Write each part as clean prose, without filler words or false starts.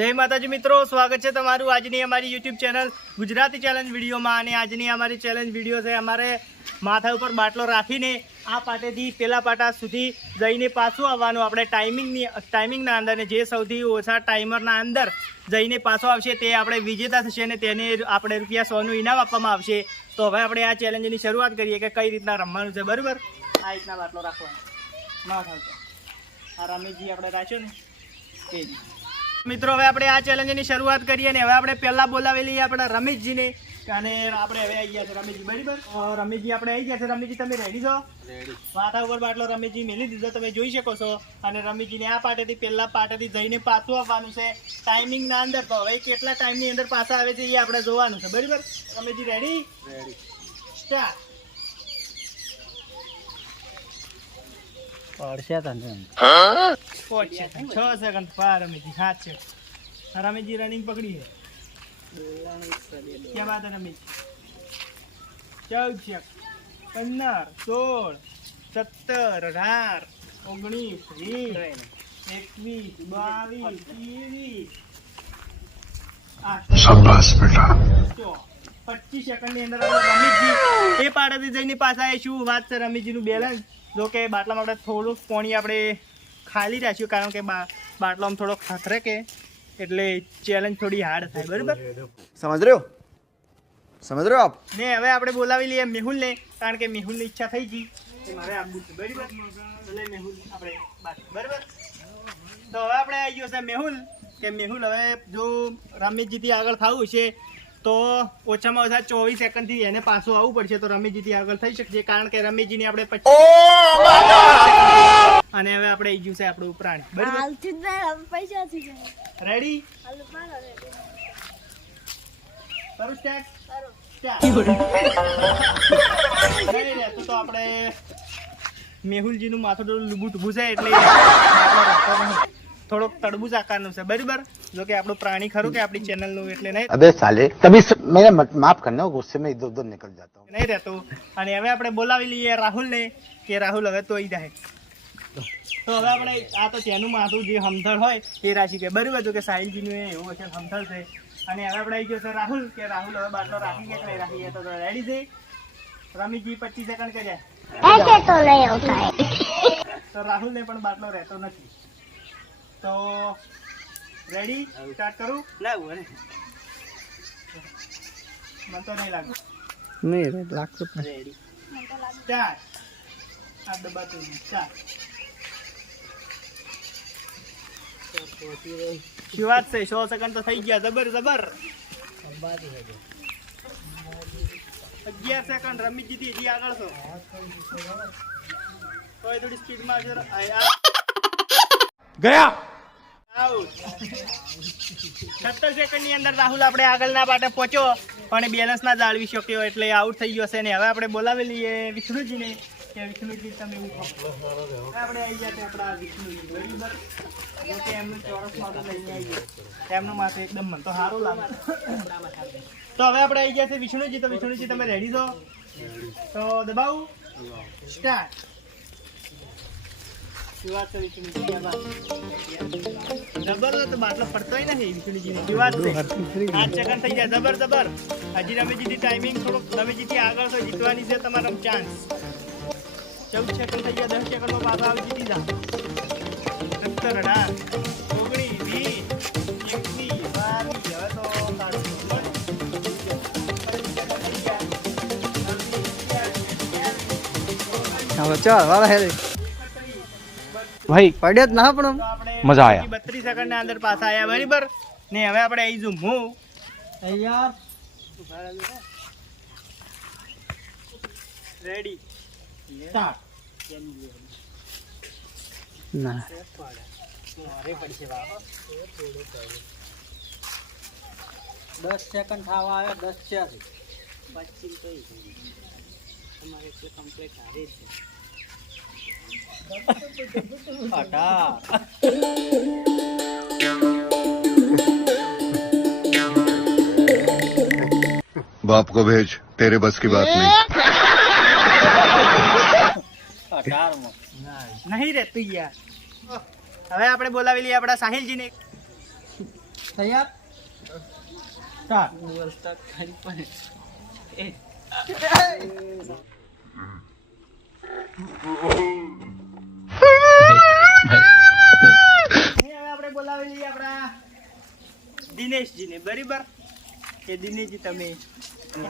જય માતાજી મિત્રો, સ્વાગત છે તમારું આજની અમારી યુટ્યુબ ચેનલ ગુજરાતી ચેલેન્જ વિડીયોમાં। અને આજની અમારી ચેલેન્જ વિડીયો છે અમારે માથા ઉપર બાટલો રાખીને આ પાટેથી પેલા પાટા સુધી જઈને પાછું આવવાનું આપણે ટાઈમિંગના અંદર, અને જે સૌથી ઓછા ટાઈમરના અંદર જઈને પાછો આવશે તે આપણે વિજેતા થશે અને તેને આપણે ₹100નું ઇનામ આપવામાં આવશે। તો હવે આપણે આ ચેલેન્જની શરૂઆત કરીએ કે કઈ રીતના રમવાનું છે, બરાબર। આ રીતના બાટલો રાખવાનો માથા ઉપર, આ રમેશજી આપણે રાખ્યો ને એ જ મિત્રો। હવે આપણે આ ચેલેન્જની શરૂઆત કરીએ ને હવે આપણે પહેલા બોલાવેલી આપણા રમેશજીને, અને આપણે હવે આવી ગયા છે રમેશજી, બરાબર। રમેશજી આપણે આવી ગયા છે। રમેશજી તમે રેડી છો? રેડી। માથા ઉપર બાટલો રમેશજી મેલી દીધો, તમે જોઈ શકો છો। અને રમેશજીને આ પાટેથી પહેલા પાટેથી જઈને પાછું આવવાનું છે ટાઈમિંગના અંદર। તો હવે કેટલા ટાઈમની અંદર પાછા આવે છે એ આપણે જોવાનું છે, બરાબર। રમેશજી રેડી? Ready, start. છ સેકન્ડ પાર રમેશજી, 7 સેકન્ડ। रमेश रनिंग पकड़ी है, क्या बात है रमेश? 14 15 16 17 18 19 20 21 22 शाबाश बेटा। 25 सेकंड ની અંદર રમેશજી એ પાડેથી જઈને પાછા એ શું વાત છે રમેશજીનું બેલેન્સ। જો કે બાટલામાં આપણે થોડું પાણી આપણે ખાલી રાખ્યું, કારણ કે બાટલો આમ થોડો ખતરે કે એટલે ચેલેન્જ થોડી હાર્ડ થાય, બરાબર? समझ रहे हो आप? ને હવે આપણે બોલાવી લઈએ મેહુલને, કારણ કે મેહુલની ઈચ્છા થઈ ગઈ કે મારે આવવું છે, બરાબર? એટલે મેહુલ આપણે બરાબર। તો હવે આપણે આવી ગયો છે મેહુલ, કે મેહુલ હવે જો રમેશજીથી આગળ થવું છે તો ઓછામાં ઓછા 24 સેકન્ડથી એને પાછું આવવું પડશે, તો રમેશજીથી આગળ થઈ શકશે, કારણ કે રમેશજીને આપણે 25 અને હવે આપણે આવી ગયું છે આપણું પ્રાણી, બરાબર? રેડી? કરું સ્ટાર્ટ? તો આપણે મેહુલજીનું માથું થોડું લૂબું ટૂબું છે એટલે થોડોક તડબૂચ આકારનું છે, બરાબર? જો કે આપણું પ્રાણી ખરું કે આપણી ચેનલનું એટલે નહીં। अबे साले तभी मेरा माफ करना, गुस्से में इधर उधर निकल जाता हूँ। નહીં રહેતું। અને હવે આપણે બોલાવી લઈએ રાહુલને, કે રાહુલ હવે તો આવી જાય। તો હવે આપણે આ તો તેનું માથું જે હમથળ હોય એ રાશિ કે, બરાબર? જો કે સાહિલજીનું એવું હશે હમથળ છે। અને હવે આપણે આવી ગયો છે રાહુલ, કે રાહુલ હવે બાટલો રાખી કે નહીં રાખી, તો રેડી છે? રમીજી 25 સેકન્ડ કર્યા તો રાહુલને પણ બાટલો રહેતો નથી, તો રેડી? સ્ટાર્ટ કરું? લાવું મને તો નહીં લાગતું, નહીં લાગતું। Ready, start. આ દબાતું સ્ટાર્ટ। શું વાત છે, 100 સેકન્ડ તો થઈ ગયા, જબર 11 સેકન્ડ રમીજીથી હજી આગળ છો, તો એ થોડી સ્પીડમાં છે। गया 17 સેકન્ડની અંદર રાહુલ આપણે આગળના પાટે પહોંચ્યો પણ બેલેન્સ ના જાળવી શક્યો એટલે આઉટ થઈ ગયો છે। ને હવે આપણે બોલાવી લઈએ વિષ્ણુજીને, કે વિષ્ણુજી તમે આપણે આવી ગયા આપણા વિષ્ણુજી, બરાબર? કે એમનું ચોરસ માથું લઈને આવી ગયા, એમનું માથું એકદમ મને તો સારું લાગે। તો હવે આપણે આવી ગયા છે વિષ્ણુજી, તો વિષ્ણુજી તમે રેડી છો? તો દબાવું, સ્ટાર્ટ। જબરદસ્ત બાટલો પડતોય નથી વિષ્ણુજીને, શું વાત છે? 8 સેકન્ડ થઈ ગયા, જબર હજી રમેશજીની ટાઈમિંગ થોડોક રમેશજીથી આગળ તો જીતવાની છે તમારો ચાન્સ। 14 સેકન્ડ થઈ ગયા, 10 સેકન્ડમાં પાછા આવી જીતી જા। 17 18 19 20 भाई પડ્યો જ ના પણ मजा आया। 32 સેકન્ડ ના અંદર પાછા આયા, બરાબર? ને હવે આપણે આવી જુ હું તૈયાર, રેડી, સ્ટાર્ટ। ના મારે પડશે બાબા, 10 સેકન્ડ થવા આવ્યો, 10 સેકન્ડ 25 તો તમારે એટલે કમ્પ્લીટ હારે છે। बाप को भेज, तेरे बस की बात नहीं। नहीं रहती यार। હવે આપણે બોલાવી લઈએ આપણા સાહિલજીને, તૈયાર સ્ટાર્ટ હવે આપણે બોલાવી લઈએ આપણા દિનેશજીને બરાબર કે દિનેશજી તમે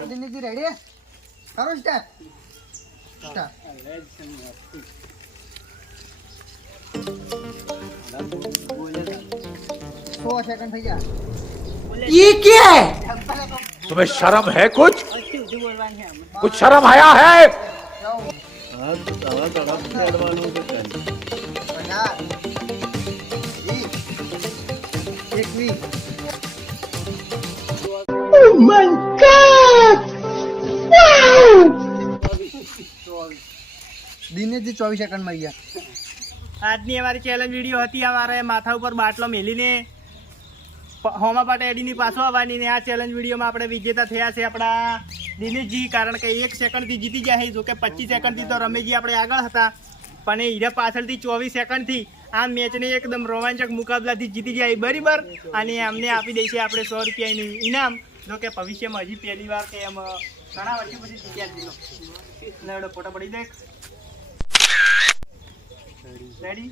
દિનેશજી રેડી કરો સ્ટાર્ટ સ્ટાર્ટ 100 સેકન્ડ થઈ ગયા ये क्या है तुम्हें शर्म है कुछ कुछ शर्म आया है દિનેશજી 24 સેકન્ડ મળી ગયા આજની અમારી ચેલેન્જ વિડીયો હતી અમારે માથા ઉપર બાટલો મેલીને હોમા પાટે એડીની પાછો આવવાની ને આ ચેલેન્જ વિડીયોમાં આપણે વિજેતા થયા છે આપણા દિનેશજી કારણ કે 1 સેકન્ડથી જીતી જાય જોકે 25 સેકન્ડથી તો રમેશજી આપણે આગળ હતા પણ એ હીરા પાછળથી 24 સેકન્ડથી આ મેચને એકદમ રોમાંચક મુકાબલાથી જીતી જાય બરાબર અને અમને આપી દઈશું આપણે 100 રૂપિયાનું ઇનામ જોકે ભવિષ્યમાં હજી પહેલી વાર કે એમ ઘણા વર્ષો પછી જીત્યા જ ફોટો પડી દે રેડી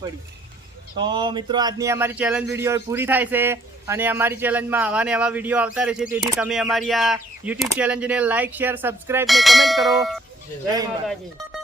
પડી તો મિત્રો આજની અમારી ચેલેન્જ વિડીયો પૂરી થાય છે અને અમારી ચેલેન્જમાં આવા ને આવા વિડીયો આવતા રહેશે તેથી તમે અમારી આ યુટ્યુબ ચેલેન્જને લાઇક શેર સબસ્ક્રાઈબ ને કમેન્ટ કરો જય માતાજી